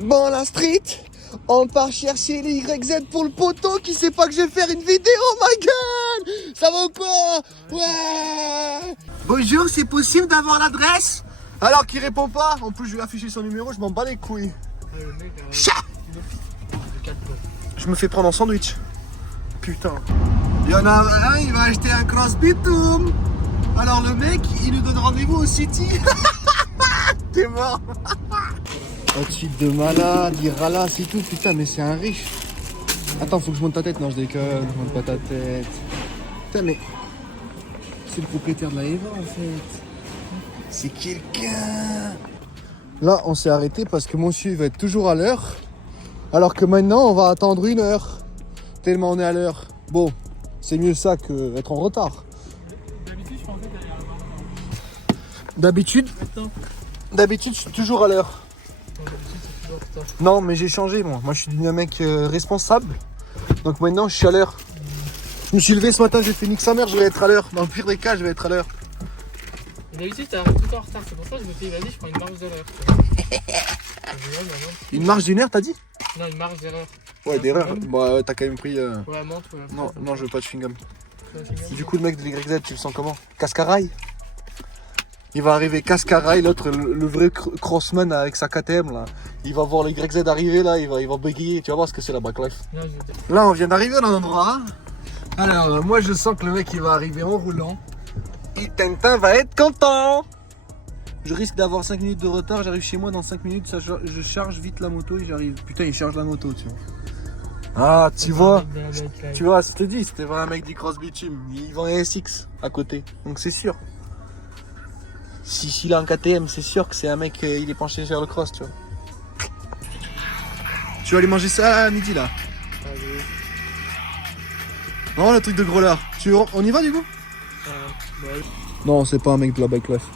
Bon, la street, on part chercher les YZ pour le poteau qui sait pas que je vais faire une vidéo, ma gueule. Ça va ou quoi? Ouais. Bonjour, c'est possible d'avoir l'adresse? Alors qu'il répond pas, en plus je vais afficher son numéro, je m'en bats les couilles. Je me fais prendre en sandwich. Putain. Il y en a un, il va acheter un cross bitume. Alors le mec, il nous donne rendez-vous au City. T'es mort. Un type de malade, il ralasse et tout. Putain, mais c'est un riche. Attends, faut que je monte ta tête. Non, je déconne, je monte pas ta tête. Putain, mais c'est le propriétaire de la Eva en fait. C'est quelqu'un. Là, on s'est arrêté parce que monsieur il va être toujours à l'heure. Alors que maintenant, on va attendre 1 heure. Tellement on est à l'heure. Bon, c'est mieux ça que être en retard. D'habitude, je pensais d'aller à l'heure. D'habitude, je suis toujours à l'heure. D'habitude, c'est toujours tard. Non, mais j'ai changé, moi. Moi, je suis devenu un mec responsable. Donc maintenant, je suis à l'heure. Je me suis levé ce matin, j'ai fait nique sa mère, je vais être à l'heure. Dans le pire des cas, je vais être à l'heure. D'habitude, t'arrives tout en retard. C'est pour ça que je me suis dit, vas-y, je prends une marge d'erreur. Une marge d'1 heure, t'as dit? Non, une marge d'erreur. Ouais, d'erreur. Bah, t'as quand même pris. Ouais, menthe, ouais. Non, non, je veux pas de chewing-gum. Ouais, Du coup, le mec de l'YZ, tu le sens comment? Cascarail. Il va arriver Cascarail, l'autre, le vrai crossman avec sa KTM là. Il va voir les YZ arriver là, il va bégayer. Tu vas voir ce que c'est la backlife. non, je veux dire. Là, on vient d'arriver dans l'endroit. Alors, moi, je sens que le mec, il va arriver en roulant. Et Tintin va être content. Je risque d'avoir 5 minutes de retard. J'arrive chez moi dans 5 minutes. Ça, je charge vite la moto et j'arrive. Putain, il charge la moto, tu vois. Ah, tu vois. Tu vois, je te dis, c'était vraiment un mec du Cross Bitume. Il vend un SX à côté. Donc, c'est sûr. S'il a un KTM, c'est sûr que c'est un mec, il est penché vers le cross, tu vois. Tu vas aller manger ça à midi là. Allez. Non, le truc de gros lard. On y va du coup? Ouais. Non, c'est pas un mec de la bike life.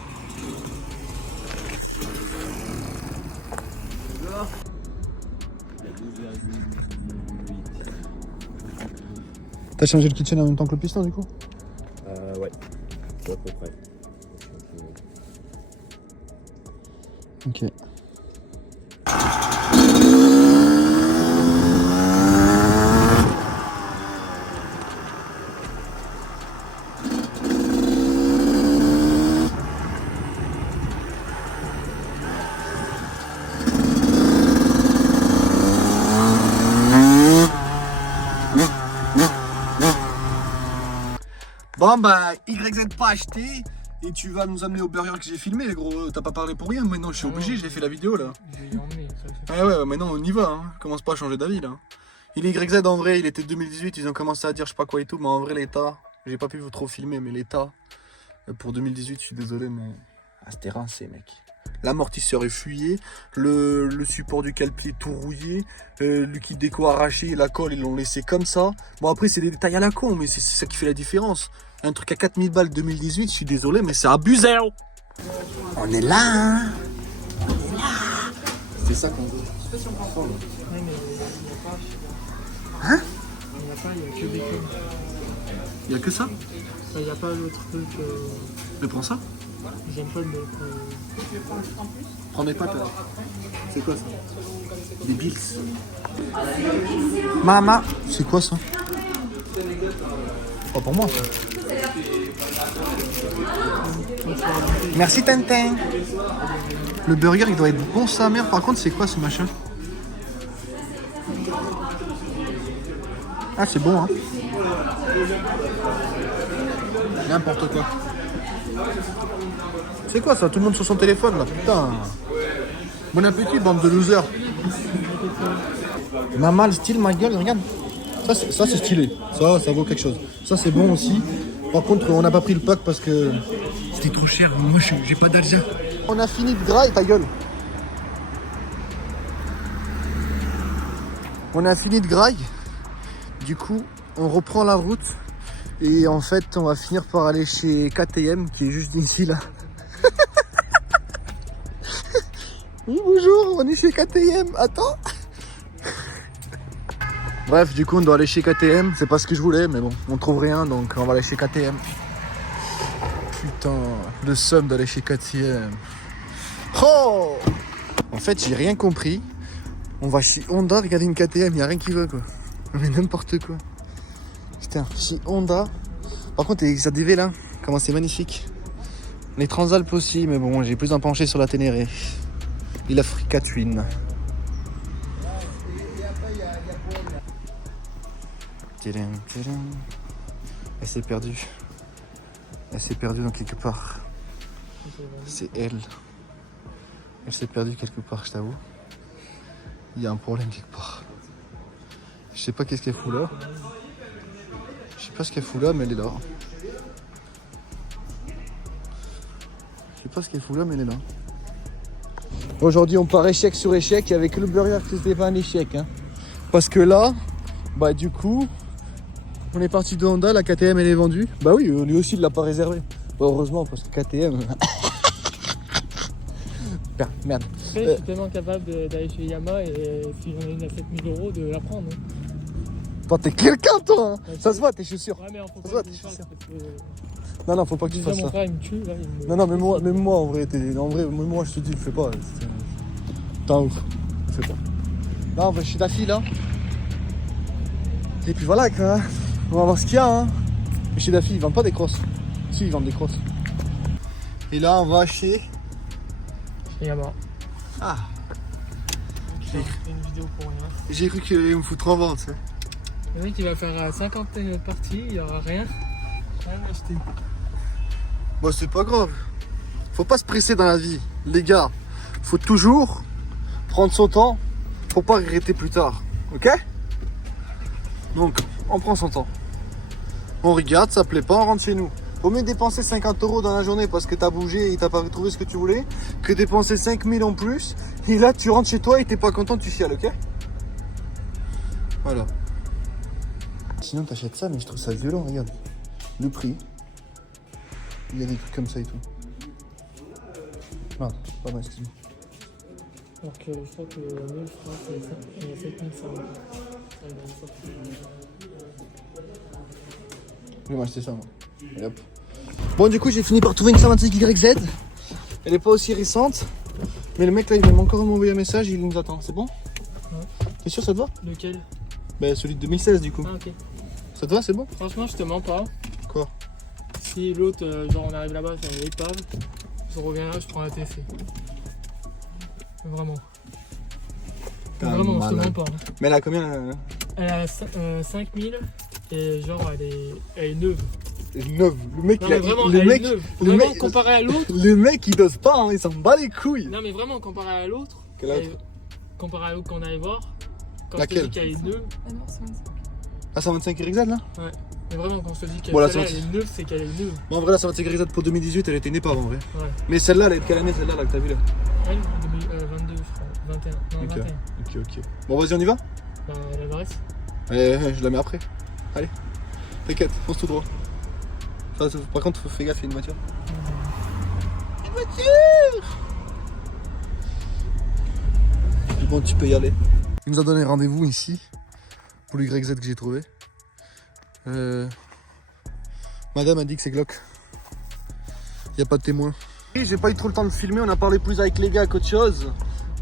T'as changé le kitchen en même temps que le piston du coup? Ouais, à peu près. Ok. Bon bah YZ pas acheté et tu vas nous amener au burger que j'ai filmé gros, t'as pas parlé pour rien, maintenant je suis obligé, j'ai fait la vidéo là. Je vais y emmener. Ça, Ah ouais, maintenant on y va, hein. Commence pas à changer d'avis là. Il est YZ en vrai, il était 2018, ils ont commencé à dire je sais pas quoi et tout, mais en vrai l'état, j'ai pas pu vous trop filmer, mais l'état, pour 2018 je suis désolé mais c'était rincé mec. L'amortisseur est fuyé, le support du cale-pied tout rouillé, le liquide déco arraché, la colle ils l'ont laissé comme ça. Bon après c'est des détails à la con, mais c'est ça qui fait la différence. Un truc à 4000 balles 2018, je suis désolé mais c'est abusé. On est là hein. On est là. C'est ça qu'on veut. je sais pas si on prend ça. Ouais, mais il n'y a pas. Hein? Il n'y a pas, il y a que des connes. Il y a que ça? Il n'y a pas le truc. Mais prends ça. J'aime pas le. Prends mes pâtes alors. C'est quoi ça? Des Bills. Maman. C'est quoi ça? Pas pour moi ça. Merci Tintin. Le burger il doit être bon sa mère. Par contre c'est quoi ce machin? Ah c'est bon hein. N'importe quoi. C'est quoi ça? Tout le monde sur son téléphone là, putain. Bon appétit, bande de losers. Maman, le style, ma gueule, regarde. Ça c'est stylé. Ça vaut quelque chose. Ça c'est bon aussi. Par contre, on n'a pas pris le pack parce que c'était trop cher. Moi, j'ai pas d'argent. On a fini de graille, ta gueule. On a fini de graille. Du coup, on reprend la route. Et en fait, on va finir par aller chez KTM qui est juste ici là. Oui, bonjour, on est chez KTM. Attends. Bref, du coup, on doit aller chez KTM. C'est pas ce que je voulais, mais bon, on trouve rien, donc on va aller chez KTM. Putain, le seum d'aller chez KTM. Oh! En fait, j'ai rien compris. On va chez Honda, regarder une KTM, y a rien qui va quoi. Mais n'importe quoi. Putain, chez Honda. Par contre, les ZDV là, comment c'est magnifique. Les Transalpes aussi, mais bon, j'ai plus un penché sur la Ténéré. Et l'Africa Twin. Tadam, tadam. Elle s'est perdue. Elle s'est perdue dans quelque part. C'est elle. Elle s'est perdue quelque part, je t'avoue. Il y a un problème quelque part. Je sais pas qu'est-ce qu'elle fout là. Je sais pas ce qu'elle fout là, mais elle est là. Je sais pas ce qu'elle fout là, mais elle est là. Aujourd'hui, on part échec sur échec et avec le burger, c'était pas un échec. Hein. Parce que là, bah du coup, on est parti de Honda, la KTM elle est vendue. Bah oui, lui aussi il l'a pas réservé. Bah, heureusement, parce que KTM. Merde. Après, je suis tellement capable d'aller chez Yamaha et si j'en ai une à 7000 € de la prendre. Hein. Toi, t'es quelqu'un, toi. Hein. Ça se voit, tes chaussures. Ouais, mais en Ça faut se pas voit, que tes je le fasse, chaussures. parce que Non, non, faut pas que tu déjà, fasses mon ça. frère il me tue. Là, il me... Non, non, même moi en vrai, même moi je te dis, fais pas. T'es un ouf. Fais pas. Là, on va chez Daffy là. Et puis voilà quoi. On va voir ce qu'il y a. Hein. Mais chez Daffy, ils vendent pas des crosses. Si, ils vendent des crosses. Et là, on va chez. Chez Yamaha. Ah, J'ai fait une vidéo pour rien. j'ai cru qu'il allait me foutre en vente. Ça. Le mec il va faire 50 parties, il y aura rien. Rien acheté. Bon, c'est pas grave. Faut pas se presser dans la vie. Les gars, faut toujours prendre son temps pour pas regretter plus tard. Ok? Donc, on prend son temps. On regarde, ça plaît pas, on rentre chez nous. Vaut mieux dépenser 50 € dans la journée parce que t'as bougé et t'as pas trouvé ce que tu voulais que dépenser 5000 en plus et là tu rentres chez toi et t'es pas content, tu chiales, ok? Voilà. Sinon t'achètes ça, mais je trouve ça violent, regarde. Le prix. Il y a des trucs comme ça et tout. Ah, pardon, excuse-moi. Alors que je crois que le mieux, je crois, c'est 7500 €. Je vais m'acheter ça, moi. Et hop. Bon, du coup, j'ai fini par trouver une 125YZ. Elle est pas aussi récente. Mais le mec là, il vient encore de m'envoyer un message, il nous attend. C'est bon? Ouais. T'es sûr, ça te va? Lequel? Bah, celui de 2016, du coup. Ah, ok. Ça te va, c'est bon? Franchement, je te mens pas. Quoi? Si l'autre, genre on arrive là-bas sur l'épave, je reviens là, je prends la TC. Vraiment. Vraiment, je te mens pas. Mais elle a combien Elle a 5000 et genre elle est neuve. Neuve. Le mec, Non il a. mais vraiment, Le elle mec, est neuve. le Vraiment, mec- comparé à l'autre. le mec, il dose pas, hein, il s'en bat les couilles. Non mais vraiment, comparé à l'autre. Quelle autre? Comparé à l'autre qu'on allait voir. Quand Laquelle? je te dis qu'elle est neuve. Ah non, c'est 25. La 125YZ là? Ouais. Mais vraiment, quand je te dis qu'elle Bon, la celle-là, sortie. elle est neuve, c'est qu'elle est neuve. Bon, en vrai, la 125YZ pour 2018, elle était née pas en vrai. Ouais. Mais celle-là, elle est de quelle année celle-là là, que t'as vu là? Elle, 2022, je crois. 21. Non, Ok. 21. Ok. Bon, vas-y, on y va? Bah, l'adresse. Je la mets après. Allez. T'inquiète, fonce tout droit. Par contre, fais gaffe, il y a une voiture. Une voiture! Bon, tu peux y aller. Il nous a donné rendez-vous ici pour l'YZ que j'ai trouvé. Madame a dit que c'est glauque. Il n'y a pas de témoin. J'ai pas eu trop le temps de filmer, on a parlé plus avec les gars qu'autre chose.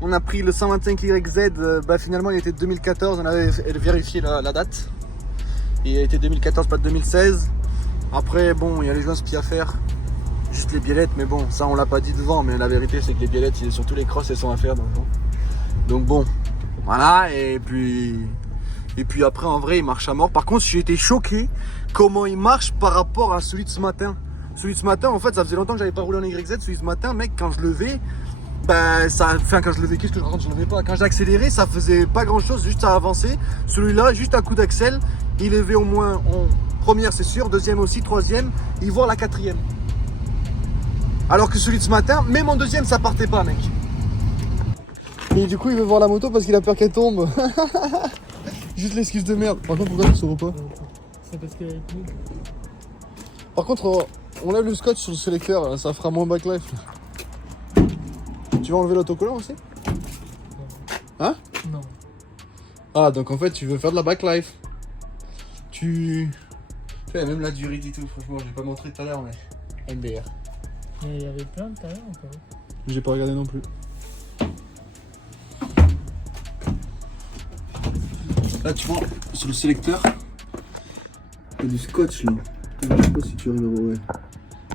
On a pris le 125YZ, finalement il était de 2014, on avait vérifié la date. Il était 2014, pas de 2016. Après, bon, il y a les joints spi à faire. Juste les biellettes, mais bon, ça on l'a pas dit devant, mais la vérité c'est que les biellettes, sur tous les crosses, elles sont à faire dans le fond. Donc bon, voilà, et puis après en vrai il marche à mort. Par contre j'ai été choqué comment il marche par rapport à celui de ce matin. Celui de ce matin en fait ça faisait longtemps que j'avais pas roulé en YZ. Celui de ce matin mec quand je levais, quand je levais, qu'est-ce que je raconte, je levais pas. Quand j'accélérais ça faisait pas grand chose, juste ça avançait. Celui-là juste un coup d'axel, il levait au moins en première c'est sûr, deuxième aussi, troisième, et voire la quatrième. Alors que celui de ce matin, même en deuxième ça partait pas mec. Et du coup, il veut voir la moto parce qu'il a peur qu'elle tombe. Juste l'excuse de merde. Par contre, pourquoi tu sauves pas? C'est parce qu'elle est neuve. Par contre, on lève le scotch sur le sélecteur, ça fera moins backlife. Tu vas enlever l'autocollant aussi? Hein? Non. Ah, donc en fait, tu veux faire de la backlife. Tu sais, même la durite et tout, franchement, je l'ai pas montré tout à l'heure, mais MBR. Mais il y avait plein tout à l'heure encore. J'ai pas regardé non plus. Là, tu vois, sur le sélecteur, il y a du scotch là. Putain, je sais pas si tu arrives à voir. Ouais.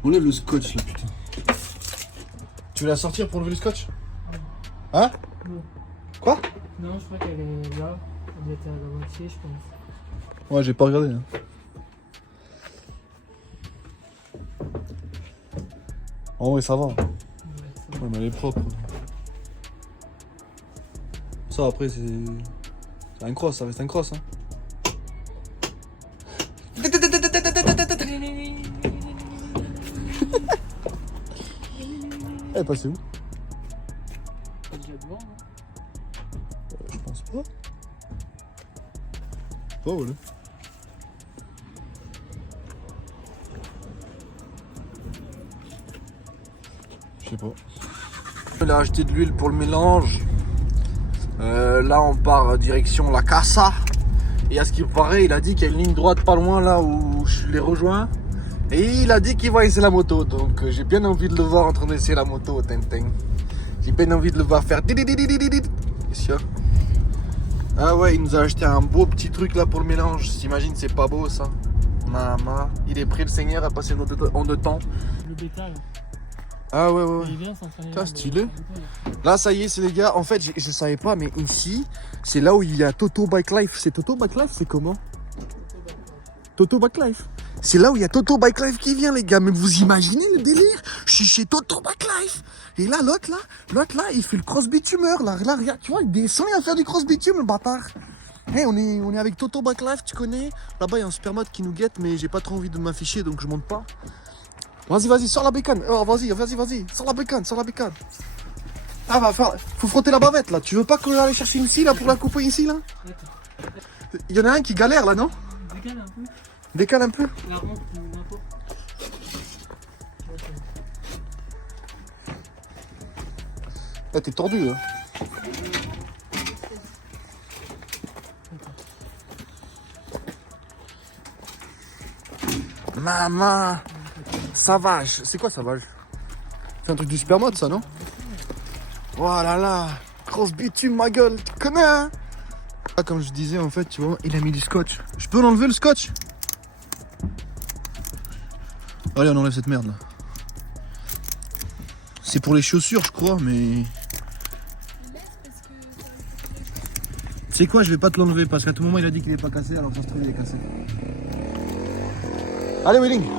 Enlève le scotch là, putain. Tu veux la sortir pour enlever le scotch? Hein? Non. Quoi? Non, je crois qu'elle est là. Elle était à la moitié, je pense. Ouais, j'ai pas regardé. Hein. En vrai, ça va. Ouais, ça va. Ouais, mais elle est propre. Ça, après, c'est un cross, ça reste un cross. Hein. Elle est passée où? C'est déjà devant, non? Je pense pas. Pas où, là? Je sais pas. Il a acheté de l'huile pour le mélange. Là on part direction la Casa. Et à ce qui paraît, il a dit qu'il y a une ligne droite pas loin là où je les rejoins. Et il a dit qu'il va essayer la moto. Donc j'ai bien envie de le voir en train d'essayer la moto, Tintin. J'ai bien envie de le voir faire. Ah ouais, il nous a acheté un beau petit truc là pour le mélange. T'imagines, c'est pas beau ça. Maman, il est prêt le seigneur à passer en deux temps. Le bétail. Ah ouais, ouais, ouais. Il vient s'entraîner. Putain, là, stylé. dans le bétail. Là, ça y est, c'est les gars. En fait, je savais pas, mais ici, c'est là où il y a Toto Bike Life. C'est Toto Bike Life, c'est comment? Toto Bike Life. C'est là où il y a Toto Bike Life qui vient, les gars. Mais vous imaginez le délire? Je suis chez Toto Bike Life. Et là, l'autre là, il fait le cross bitumeur. Là, regarde, tu vois, il descend, il va faire du cross bitume, le bâtard. Hey, on est avec Toto Bike Life, tu connais? Là-bas, il y a un supermode qui nous guette, mais j'ai pas trop envie de m'afficher, donc je monte pas. Vas-y, sors la bécane. Oh, vas-y, sors la bécane. Ah, faut frotter la bavette là. Tu veux pas que j'aille chercher une scie là pour la couper ici là? Il y en a un qui galère là, non? Décale un peu. Décale un peu. La remonte n'importe. Là, t'es tordu là. Maman, Savage. C'est quoi Savage? C'est un truc du supermode ça, non? Oh là là, grosse bitume ma gueule, tu connais hein? Ah, comme je disais en fait, tu vois, il a mis du scotch. Je peux l'enlever le scotch? Allez, on enlève cette merde là. C'est pour les chaussures je crois, mais... Tu sais quoi, je vais pas te l'enlever parce qu'à tout moment il a dit qu'il est pas cassé, alors ça se trouve il est cassé. Allez Wheeling.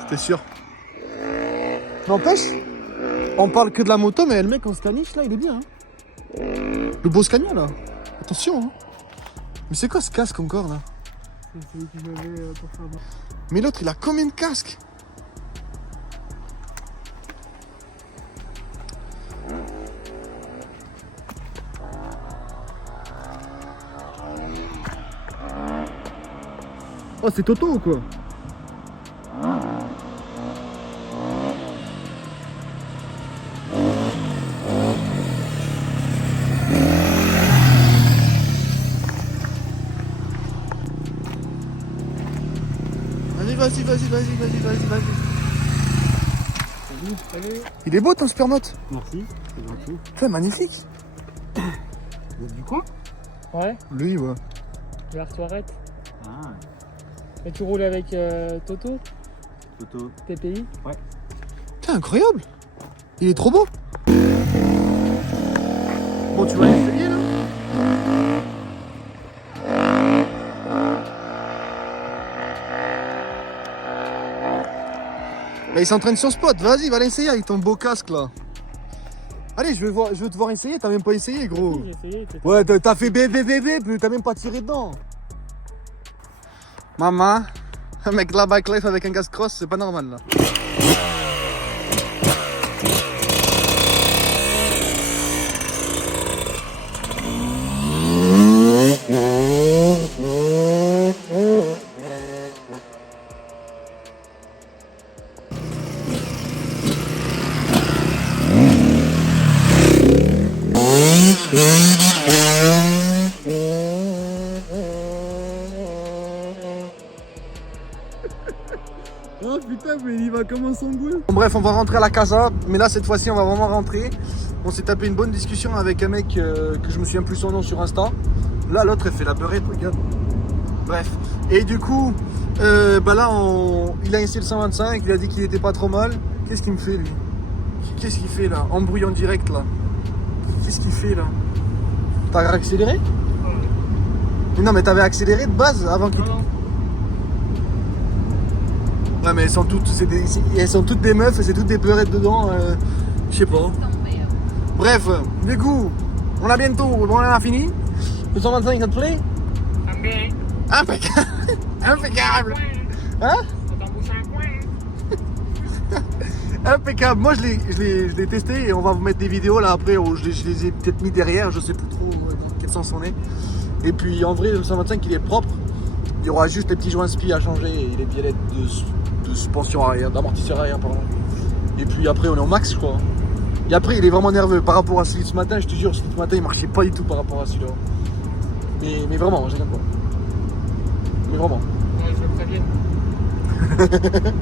C'était sûr. N'empêche, on parle que de la moto, mais le mec en Scaniche là, il est bien. Hein. Le beau Scania là. Attention. Hein. Mais c'est quoi ce casque encore là? C'est celui que j'avais pour faire. Mais l'autre, il a combien de casques? Oh, c'est Toto ou quoi? Vas-y. Salut. Il est beau ton spermote. Merci, c'est gentil. C'est magnifique. Vous êtes du coin? Ouais, Lui, ouais. vers Soirette. Ah, Et tu roules avec Toto, Toto. TPI. Putain, incroyable. Il est trop beau. Bon, tu vas essayer là? Là, il s'entraîne sur spot. Vas-y, va l'essayer avec ton beau casque là. Allez, je veux te voir essayer. T'as même pas essayé, gros. J'ai essayé. Ouais, t'as fait bébé, mais t'as même pas tiré dedans. Maman, un mec là bike life avec un casque cross, c'est pas normal là. Oh putain, mais il va comme bref, on va rentrer à la casa. Mais là, cette fois-ci, on va vraiment rentrer. On s'est tapé une bonne discussion avec un mec que je me souviens plus son nom sur Insta. Là, l'autre, elle fait la beurette, regarde. Bref. Et du coup, bah là, il a essayé le 125. Il a dit qu'il était pas trop mal. Qu'est-ce qu'il me fait, lui? Qu'est-ce qu'il fait, là? Embrouille en direct, là. Qu'est-ce qu'il fait, là? T'as accéléré? Mais non, mais t'avais accéléré de base avant qu'il... Non, non. Ouais, mais elles sont toutes des meufs et c'est toutes des peurettes dedans. Je sais pas. Bref, du coup, on a bientôt, on a fini. Le 125, ça te plaît? Bien. Impeccable. Impeccable. Hein? On t'embauche un coin. Impeccable. Moi, je l'ai testé et on va vous mettre des vidéos là après où je les ai peut-être mis derrière. Je sais plus trop dans quel sens on est. Et puis en vrai, le 125, il est propre. Il y aura juste les petits joints spi à changer et les biellettes de suspension arrière, d'amortisseur arrière, pardon. Et puis après, on est au max, je crois. Et après, il est vraiment nerveux par rapport à celui de ce matin. Je te jure, celui de ce matin, il marchait pas du tout par rapport à celui-là. Mais vraiment, j'ai rien pas. Mais vraiment. Ouais, je le préviens.